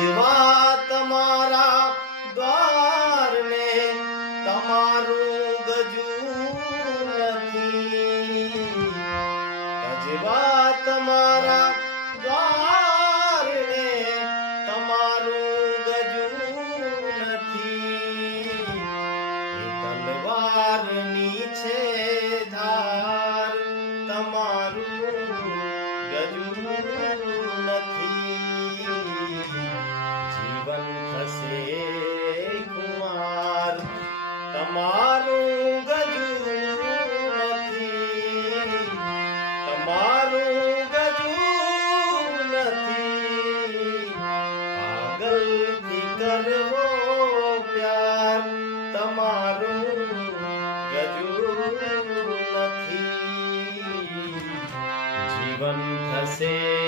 તજવા તમારા દ્વાર ને તમારું ગજું નથી, તજવા તમારા દ્વાર ને તમારું ગજું નથી, તલવારની છે ધાર તમારું ગજું નથી, જીવન થશે કુમાર તમારું ગજું નથી, તમારું ગજું નથી, પાગલથી કરવો પ્યાર તમારું ગજું નથી, જીવન થશે